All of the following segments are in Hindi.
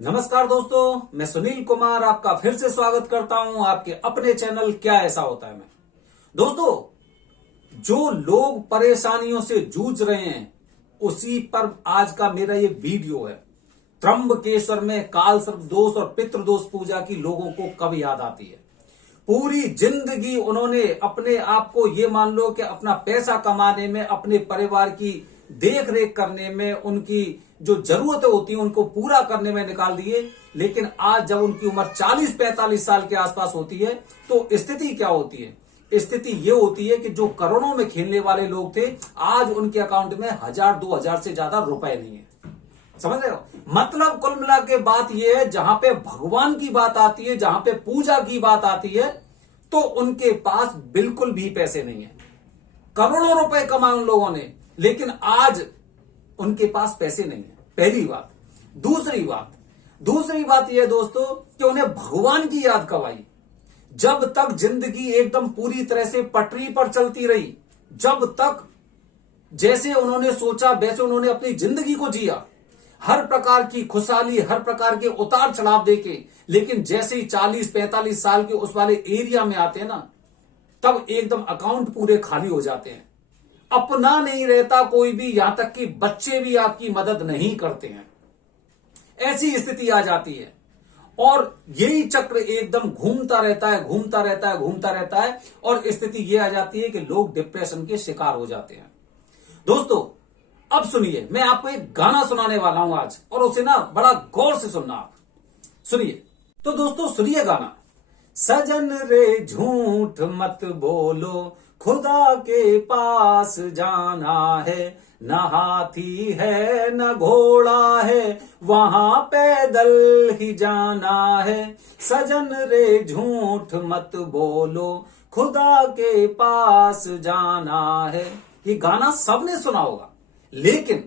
नमस्कार दोस्तों, मैं सुनील कुमार आपका फिर से स्वागत करता हूं आपके अपने चैनल क्या ऐसा होता है में। दोस्तों, जो लोग परेशानियों से जूझ रहे हैं उसी पर आज का मेरा ये वीडियो है। त्र्यंबकेश्वर में काल सर्प दोष और पितृदोष पूजा की लोगों को कब याद आती है। पूरी जिंदगी उन्होंने अपने आप को ये मान लो कि अपना पैसा कमाने में, अपने परिवार की देख रेख करने में, उनकी जो जरूरतें होती हैं उनको पूरा करने में निकाल दिए। लेकिन आज जब उनकी उम्र 40-45 साल के आसपास होती है तो स्थिति क्या होती है। स्थिति ये होती है कि जो करोड़ों में खेलने वाले लोग थे आज उनके अकाउंट में 1000-2000 से ज्यादा रुपए नहीं है। समझ रहे हो? मतलब कुल मिला के बात यह है, जहां पे भगवान की बात आती है, जहां पे पूजा की बात आती है तो उनके पास बिल्कुल भी पैसे नहीं है। करोड़ों रुपए कमाए उन लोगों ने, लेकिन आज उनके पास पैसे नहीं है। पहली बात। दूसरी बात यह दोस्तों कि उन्हें भगवान की याद कब आई। जब तक जिंदगी एकदम पूरी तरह से पटरी पर चलती रही, जब तक जैसे उन्होंने सोचा वैसे उन्होंने अपनी जिंदगी को जिया, हर प्रकार की खुशहाली, हर प्रकार के उतार चढ़ाव देके, लेकिन जैसे ही 40-45 साल के उस वाले एरिया में आते हैं ना, तब एकदम अकाउंट पूरे खाली हो जाते हैं। अपना नहीं रहता कोई भी, यहां तक कि बच्चे भी आपकी मदद नहीं करते हैं। ऐसी स्थिति आ जाती है और यही चक्र एकदम घूमता रहता है और स्थिति यह आ जाती है कि लोग डिप्रेशन के शिकार हो जाते हैं। दोस्तों, अब सुनिए, मैं आपको एक गाना सुनाने वाला हूं आज, और उसे ना बड़ा गौर से सुनना। आप सुनिए। तो दोस्तों सुनिए गाना। सजन रे झूठ मत बोलो, खुदा के पास जाना है, न हाथी है न घोड़ा है, वहां पैदल ही जाना है। सजन रे झूठ मत बोलो, खुदा के पास जाना है। ये गाना सबने सुना होगा, लेकिन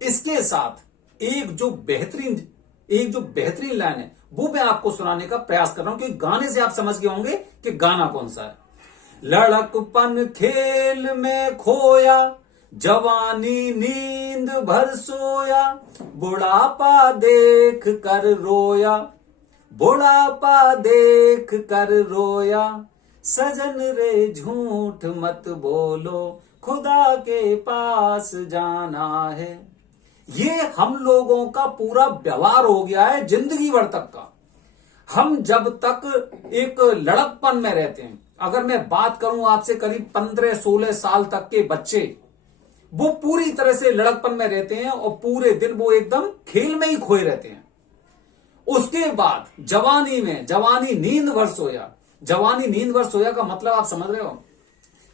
इसके साथ एक जो बेहतरीन लाइन है वो मैं आपको सुनाने का प्रयास कर रहा हूं, क्योंकि गाने से आप समझ गए होंगे कि गाना कौन सा है। लड़कपन खेल में खोया, जवानी नींद भर सोया, बुढ़ापा देख कर रोया, सजन रे झूठ मत बोलो, खुदा के पास जाना है। ये हम लोगों का पूरा व्यवहार हो गया है जिंदगी भर तक का। हम जब तक एक लड़कपन में रहते हैं, अगर मैं बात करूं आपसे करीब 15-16 साल तक के बच्चे, वो पूरी तरह से लड़कपन में रहते हैं और पूरे दिन वो एकदम खेल में ही खोए रहते हैं। उसके बाद जवानी नींद भर सोया का मतलब आप समझ रहे हो।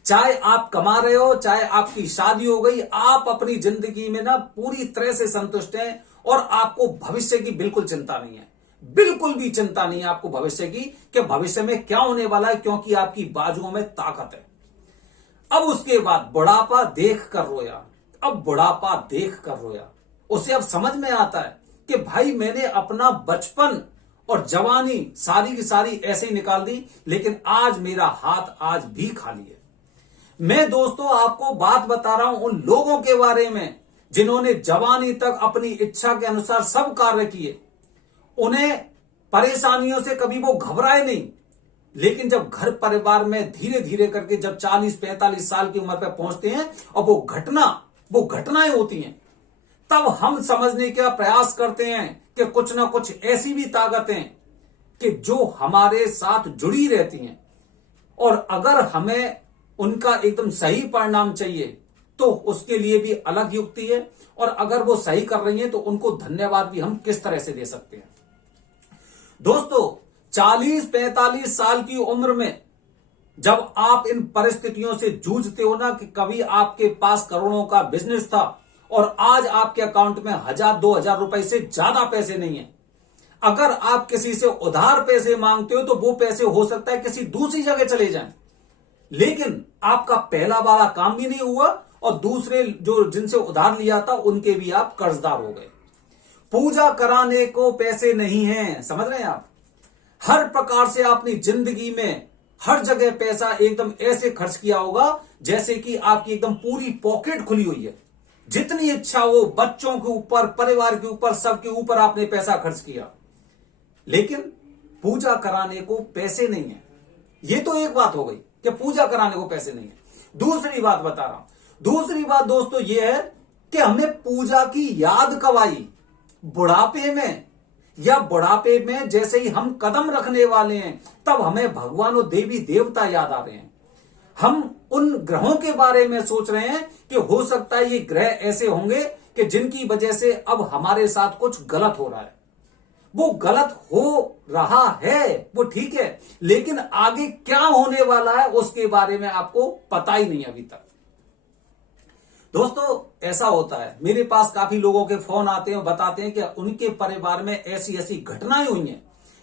चाहे आप कमा रहे हो, चाहे आपकी शादी हो गई, आप अपनी जिंदगी में ना पूरी तरह से संतुष्ट हैं और आपको भविष्य की बिल्कुल चिंता नहीं है। बिल्कुल भी चिंता नहीं है आपको भविष्य की कि भविष्य में क्या होने वाला है, क्योंकि आपकी बाजुओं में ताकत है। अब उसके बाद बुढ़ापा देख कर रोया। उसे अब समझ में आता है कि भाई मैंने अपना बचपन और जवानी सारी की सारी ऐसे ही निकाल दी, लेकिन आज मेरा हाथ आज भी खाली है। मैं दोस्तों आपको बात बता रहा हूं उन लोगों के बारे में जिन्होंने जवानी तक अपनी इच्छा के अनुसार सब कार्य किए। उन्हें परेशानियों से कभी वो घबराए नहीं, लेकिन जब घर परिवार में धीरे धीरे करके जब 40-45 साल की उम्र पर पहुंचते हैं और वो घटनाएं होती हैं, तब हम समझने का प्रयास करते हैं कि कुछ ना कुछ ऐसी भी ताकतें कि जो हमारे साथ जुड़ी रहती हैं, और अगर हमें उनका एकदम सही परिणाम चाहिए तो उसके लिए भी अलग युक्ति है, और अगर वो सही कर रही हैं तो उनको धन्यवाद भी हम किस तरह से दे सकते हैं। दोस्तों, 40-45 साल की उम्र में जब आप इन परिस्थितियों से जूझते हो ना, कि कभी आपके पास करोड़ों का बिजनेस था और आज आपके अकाउंट में 1000-2000 रुपए से ज्यादा पैसे नहीं है। अगर आप किसी से उधार पैसे मांगते हो तो वो पैसे हो सकता है किसी दूसरी जगह चले जाएं, लेकिन आपका पहला वाला काम भी नहीं हुआ और दूसरे जो जिनसे उधार लिया था उनके भी आप कर्जदार हो गए। पूजा कराने को पैसे नहीं हैं, समझ रहे हैं आप। हर प्रकार से आपने जिंदगी में हर जगह पैसा एकदम ऐसे खर्च किया होगा जैसे कि आपकी एकदम पूरी पॉकेट खुली हुई है। जितनी इच्छा हो बच्चों के ऊपर, परिवार के ऊपर, सबके ऊपर आपने पैसा खर्च किया। लेकिन पूजा कराने को पैसे नहीं है। ये तो एक बात हो गई कि पूजा कराने को पैसे नहीं है। दूसरी बात बता रहा हूं। दूसरी बात दोस्तों ये है कि हमें पूजा की याद कब आई? बुढ़ापे में, या बुढ़ापे में जैसे ही हम कदम रखने वाले हैं तब हमें भगवान और देवी देवता याद आ रहे हैं। हम उन ग्रहों के बारे में सोच रहे हैं कि हो सकता है ये ग्रह ऐसे होंगे कि जिनकी वजह से अब हमारे साथ कुछ गलत हो रहा है। वो गलत हो रहा है वो ठीक है, लेकिन आगे क्या होने वाला है उसके बारे में आपको पता ही नहीं अभी तक। दोस्तों ऐसा होता है, मेरे पास काफी लोगों के फोन आते हैं और बताते हैं कि उनके परिवार में ऐसी ऐसी घटनाएं हुई हैं,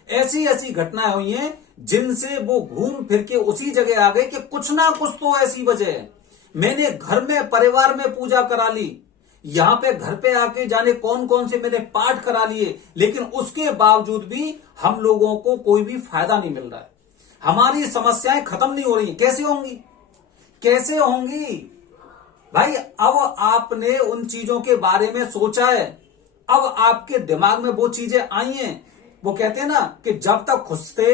ऐसी ऐसी घटनाएं हुई हैं जिनसे वो घूम फिर के उसी जगह आ गए कि कुछ ना कुछ तो ऐसी वजह है। मैंने घर में परिवार में पूजा करा ली, यहां पे घर पे आके जाने कौन कौन से मैंने पाठ करा लिए, लेकिन उसके बावजूद भी हम लोगों को कोई भी फायदा नहीं मिल रहा है। हमारी समस्याएं खत्म नहीं हो रही। कैसे होंगी? कैसे होंगी भाई? अब आपने उन चीजों के बारे में सोचा है, अब आपके दिमाग में वो चीजें आई हैं। वो कहते हैं ना कि जब तक खुश थे,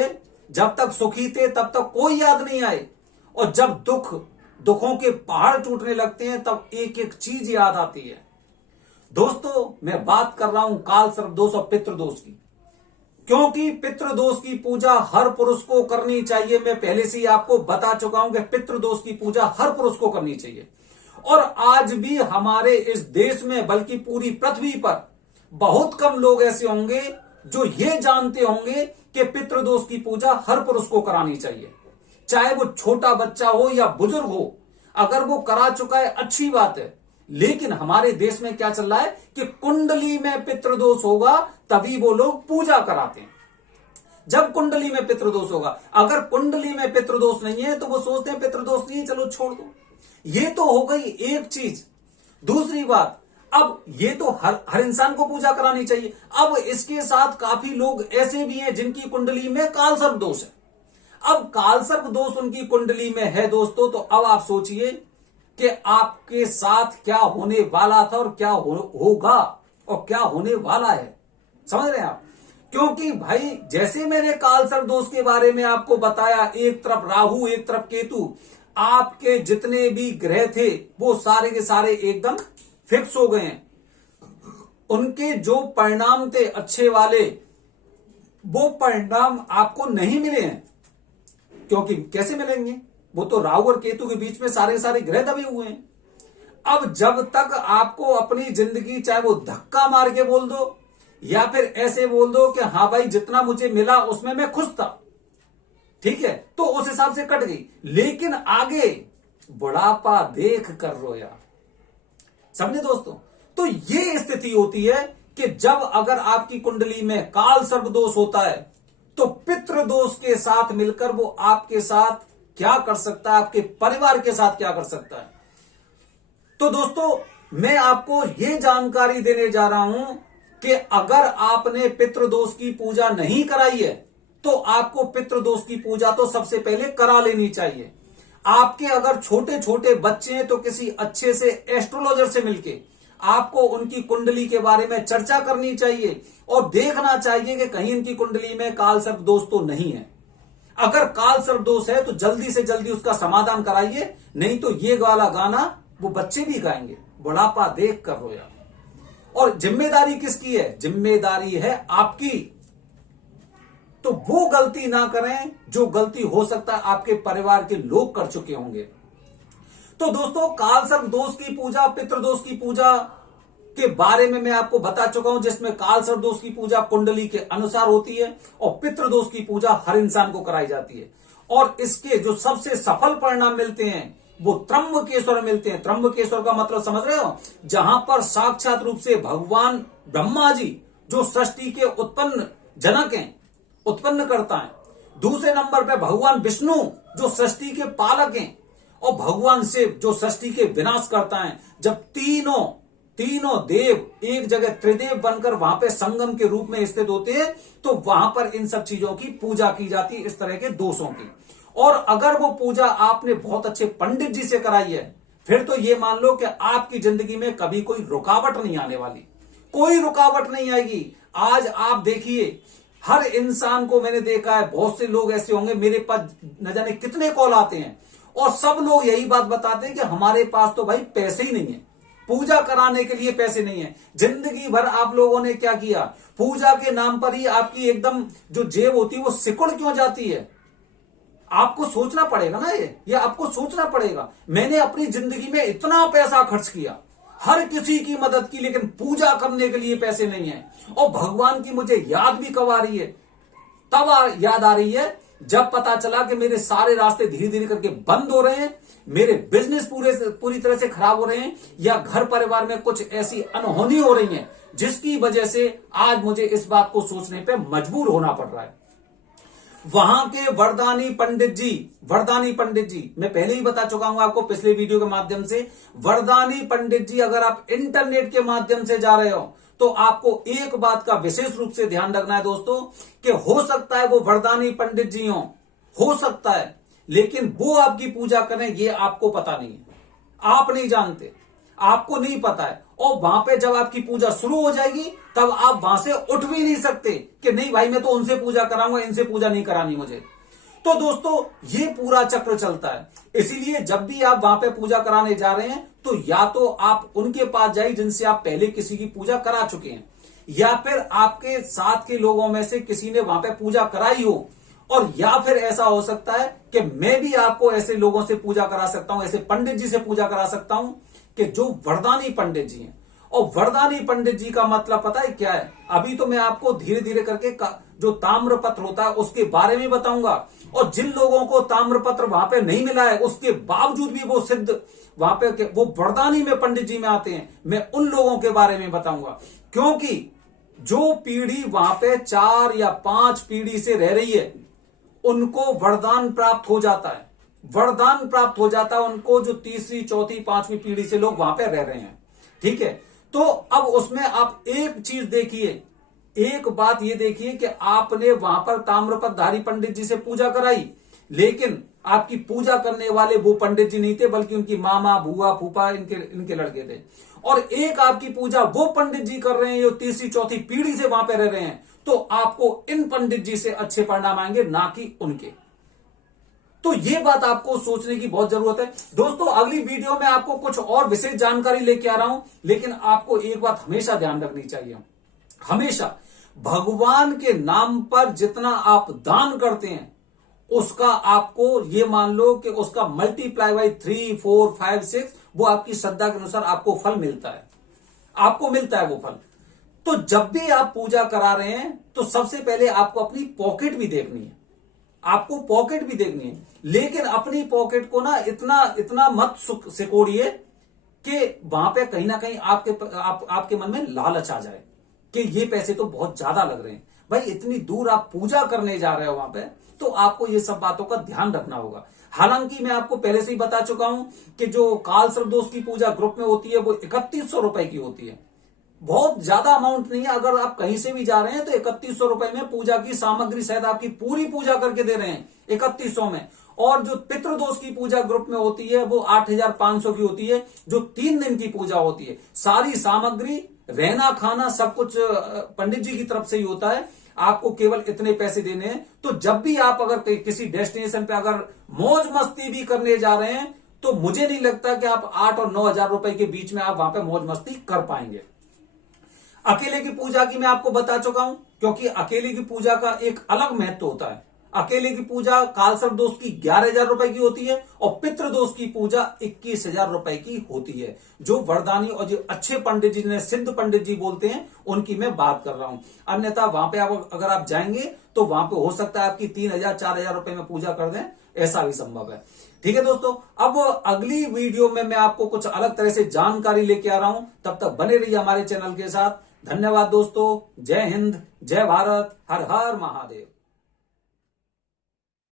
जब तक सुखी थे, तब तक कोई याद नहीं आए, और जब दुखों के पहाड़ टूटने लगते हैं तब एक एक चीज याद आती है। दोस्तों मैं बात कर रहा हूं काल सर्प दोष और पितृदोष की, क्योंकि पितृदोष की पूजा हर पुरुष को करनी चाहिए। मैं पहले से ही आपको बता चुका हूं कि पितृदोष की पूजा हर पुरुष को करनी चाहिए। और आज भी हमारे इस देश में, बल्कि पूरी पृथ्वी पर बहुत कम लोग ऐसे होंगे जो ये जानते होंगे कि पितृदोष की पूजा हर पुरुष को करानी चाहिए, चाहे वो छोटा बच्चा हो या बुजुर्ग हो। अगर वो करा चुका है अच्छी बात है, लेकिन हमारे देश में क्या चल रहा है कि कुंडली में पितृदोष होगा तभी वो लोग पूजा कराते हैं। जब कुंडली में पितृदोष होगा, अगर कुंडली में पितृदोष नहीं है तो वो सोचते हैं पितृदोष नहीं है, चलो छोड़ दो। ये तो हो गई एक चीज। दूसरी बात, अब ये तो हर इंसान को पूजा करानी चाहिए। अब इसके साथ काफी लोग ऐसे भी हैं जिनकी कुंडली में काल सर्प दोष है। अब काल सर्प दोष उनकी कुंडली में है दोस्तों, तो अब आप सोचिए कि आपके साथ क्या होने वाला था और क्या होगा और क्या होने वाला है। समझ रहे हैं आप? क्योंकि भाई जैसे मैंने काल सर्प दोष के बारे में आपको बताया, एक तरफ राहु एक तरफ केतु, आपके जितने भी ग्रह थे वो सारे के सारे एकदम फिक्स हो गए हैं। उनके जो परिणाम थे अच्छे वाले, वो परिणाम आपको नहीं मिले हैं। क्योंकि कैसे मिलेंगे? वो तो राहु और केतु के बीच में सारे सारे ग्रह दबे हुए हैं। अब जब तक आपको अपनी जिंदगी, चाहे वो धक्का मार के बोल दो या फिर ऐसे बोल दो कि हाँ भाई जितना मुझे मिला उसमें मैं खुश था, ठीक है, तो उस हिसाब से कट गई, लेकिन आगे बुढ़ापा देख कर रोया। समझे दोस्तों? तो ये स्थिति होती है कि जब अगर आपकी कुंडली में काल सर्प दोष होता है तो पितृदोष के साथ मिलकर वो आपके साथ क्या कर सकता है, आपके परिवार के साथ क्या कर सकता है। तो दोस्तों मैं आपको ये जानकारी देने जा रहा हूं कि अगर आपने पितृदोष की पूजा नहीं कराई है तो आपको पितृदोष की पूजा तो सबसे पहले करा लेनी चाहिए। आपके अगर छोटे छोटे बच्चे हैं तो किसी अच्छे से एस्ट्रोलॉजर से मिलके आपको उनकी कुंडली के बारे में चर्चा करनी चाहिए और देखना चाहिए कि कहीं इनकी कुंडली में काल सर्प दोष तो नहीं है। अगर काल सर्प दोष है तो जल्दी से जल्दी उसका समाधान कराइए, नहीं तो ये वाला गाना वो बच्चे भी गाएंगे, बुढ़ापा देख कर रोया। और जिम्मेदारी किसकी है? जिम्मेदारी है आपकी। तो वो गलती ना करें जो गलती हो सकता है आपके परिवार के लोग कर चुके होंगे। तो दोस्तों काल सर्प दोष की पूजा, पितृदोष की पूजा के बारे में मैं आपको बता चुका हूं, जिसमें काल सर्प दोष की पूजा कुंडली के अनुसार होती है और पितृदोष की पूजा हर इंसान को कराई जाती है। और इसके जो सबसे सफल परिणाम मिलते हैं वो त्र्यंबकेश्वर मिलते हैं। त्र्यंबकेश्वर का मतलब समझ रहे हो? जहां पर साक्षात रूप से भगवान ब्रह्मा जी जो सृष्टि के उत्पन्न जनक हैं, उत्पन्न करता है। दूसरे नंबर पे भगवान विष्णु जो सृष्टि के पालक हैं, और भगवान शिव जो सृष्टि के विनाश करता है। जब तीनों देव एक जगह त्रिदेव बनकर वहां पे संगम के रूप में स्थित होते हैं तो वहां पर इन सब चीजों की पूजा की जाती है, इस तरह के दोषों की। और अगर वो पूजा आपने बहुत अच्छे पंडित जी से कराई है फिर तो ये मान लो कि आपकी जिंदगी में कभी कोई रुकावट नहीं आने वाली, कोई रुकावट नहीं आएगी। आज आप देखिए हर इंसान को मैंने देखा है, बहुत से लोग ऐसे होंगे, मेरे पास न जाने कितने कॉल आते हैं और सब लोग यही बात बताते हैं कि हमारे पास तो भाई पैसे ही नहीं है, पूजा कराने के लिए पैसे नहीं है। जिंदगी भर आप लोगों ने क्या किया, पूजा के नाम पर ही आपकी एकदम जो जेब होती है वो सिकुड़ क्यों जाती है। आपको सोचना पड़ेगा ना, ये आपको सोचना पड़ेगा। मैंने अपनी जिंदगी में इतना पैसा खर्च किया, हर किसी की मदद की, लेकिन पूजा करने के लिए पैसे नहीं है। और भगवान की मुझे याद भी कब आ रही है, तब याद आ रही है जब पता चला कि मेरे सारे रास्ते धीरे धीरे करके बंद हो रहे हैं, मेरे बिजनेस पूरी तरह से खराब हो रहे हैं, या घर परिवार में कुछ ऐसी अनहोनी हो रही है जिसकी वजह से आज मुझे इस बात को सोचने पे मजबूर होना पड़ रहा है। वहां के वरदानी पंडित जी, मैं पहले ही बता चुका हूं आपको पिछले वीडियो के माध्यम से, वरदानी पंडित जी, अगर आप इंटरनेट के माध्यम से जा रहे हो तो आपको एक बात का विशेष रूप से ध्यान रखना है दोस्तों, कि हो सकता है वो वरदानी पंडित जी हो सकता है, लेकिन वो आपकी पूजा करें ये आपको पता नहीं है, आप नहीं जानते, आपको नहीं पता है। और वहां पे जब आपकी पूजा शुरू हो जाएगी तब आप वहां से उठ भी नहीं सकते कि नहीं भाई मैं तो उनसे पूजा कराऊंगा, इनसे पूजा नहीं करानी मुझे। तो दोस्तों ये पूरा चक्र चलता है, इसीलिए जब भी आप वहां पे पूजा कराने जा रहे हैं तो या तो आप उनके पास जाइए जिनसे आप पहले किसी की पूजा करा चुके हैं, या फिर आपके साथ के लोगों में से किसी ने वहां पे पूजा कराई हो, और या फिर ऐसा हो सकता है कि मैं भी आपको ऐसे लोगों से पूजा करा सकता हूं, ऐसे पंडित जी से पूजा करा सकता हूं कि जो वरदानी पंडित जी हैं। और वरदानी पंडित जी का मतलब पता है क्या है, अभी तो मैं आपको धीरे धीरे करके जो ताम्रपत्र होता है उसके बारे में बताऊंगा, और जिन लोगों को ताम्रपत्र वहां पे नहीं मिला है उसके बावजूद भी वो सिद्ध वहां पे वो वरदानी में पंडित जी में आते हैं, मैं उन लोगों के बारे में बताऊंगा। क्योंकि जो पीढ़ी वहां पे 4 या 5 पीढ़ी से रह रही है उनको वरदान प्राप्त हो जाता है, वरदान प्राप्त हो जाता है उनको, जो तीसरी चौथी पांचवी पीढ़ी से लोग वहां पे रह रहे हैं। ठीक है, तो अब उसमें आप एक चीज देखिए, एक बात ये देखिए कि आपने वहां पर ताम्रपत्रधारी पंडित जी से पूजा कराई, लेकिन आपकी पूजा करने वाले वो पंडित जी नहीं थे, बल्कि उनकी मामा बुआ फूफा इनके लड़के थे। और एक आपकी पूजा वो पंडित जी कर रहे हैं जो तीसरी चौथी पीढ़ी से वहां पर रह रहे हैं, तो आपको इन पंडित जी से अच्छे परिणाम आएंगे, ना कि उनके। तो ये बात आपको सोचने की बहुत जरूरत है दोस्तों। अगली वीडियो में आपको कुछ और विशेष जानकारी लेके आ रहा हूं, लेकिन आपको एक बात हमेशा ध्यान रखनी चाहिए, हमेशा भगवान के नाम पर जितना आप दान करते हैं उसका आपको ये मान लो कि उसका मल्टीप्लाई बाई 3, 4, 5, 6 वो आपकी श्रद्धा के अनुसार आपको फल मिलता है, आपको मिलता है वो फल। तो जब भी आप पूजा करा रहे हैं तो सबसे पहले आपको अपनी पॉकेट भी देखनी है, आपको पॉकेट भी देखनी है, लेकिन अपनी पॉकेट को ना इतना मत सिकोड़िए कि वहां पे कहीं ना कहीं आपके मन में लालच आ जाए कि ये पैसे तो बहुत ज्यादा लग रहे हैं। भाई इतनी दूर आप पूजा करने जा रहे हो वहां पे, तो आपको ये सब बातों का ध्यान रखना होगा। हालांकि मैं आपको पहले से ही बता चुका हूं कि जो काल सर्प दोष की पूजा ग्रुप में होती है वो 3100 रुपए की होती है, बहुत ज्यादा अमाउंट नहीं है। अगर आप कहीं से भी जा रहे हैं तो 3100 रुपए में पूजा की सामग्री शायद आपकी पूरी पूजा करके दे रहे हैं 3100 में। और जो पितृदोष की पूजा ग्रुप में होती है वो 8500 की होती है, जो 3 दिन की पूजा होती है। सारी सामग्री, रहना खाना सब कुछ पंडित जी की तरफ से ही होता है, आपको केवल इतने पैसे देने हैं। तो जब भी आप अगर किसी डेस्टिनेशन पे अगर मौज मस्ती भी करने जा रहे हैं तो मुझे नहीं लगता कि आप 8 और 9 हजार रुपए के बीच में आप वहां पे मौज मस्ती कर पाएंगे। अकेले की पूजा की मैं आपको बता चुका हूं, क्योंकि अकेले की पूजा का एक अलग महत्व होता है। अकेले की पूजा कालसर्प दोष की 11,000 रुपए की होती है और पितृदोष की पूजा 21,000 रुपए की होती है। जो वरदानी और जो अच्छे पंडित जी ने सिद्ध पंडित जी बोलते हैं उनकी मैं बात कर रहा हूं। अन्यथा वहां पे अगर आप जाएंगे तो वहां पे हो सकता है आपकी 3,000 4,000 रुपए में पूजा कर दें, ऐसा भी संभव है। ठीक है दोस्तों, अब अगली वीडियो में मैं आपको कुछ अलग तरह से जानकारी लेके आ रहा हूं। तब तक बने रहिए हमारे चैनल के साथ। धन्यवाद दोस्तों, जय हिंद, जय भारत, हर हर महादेव।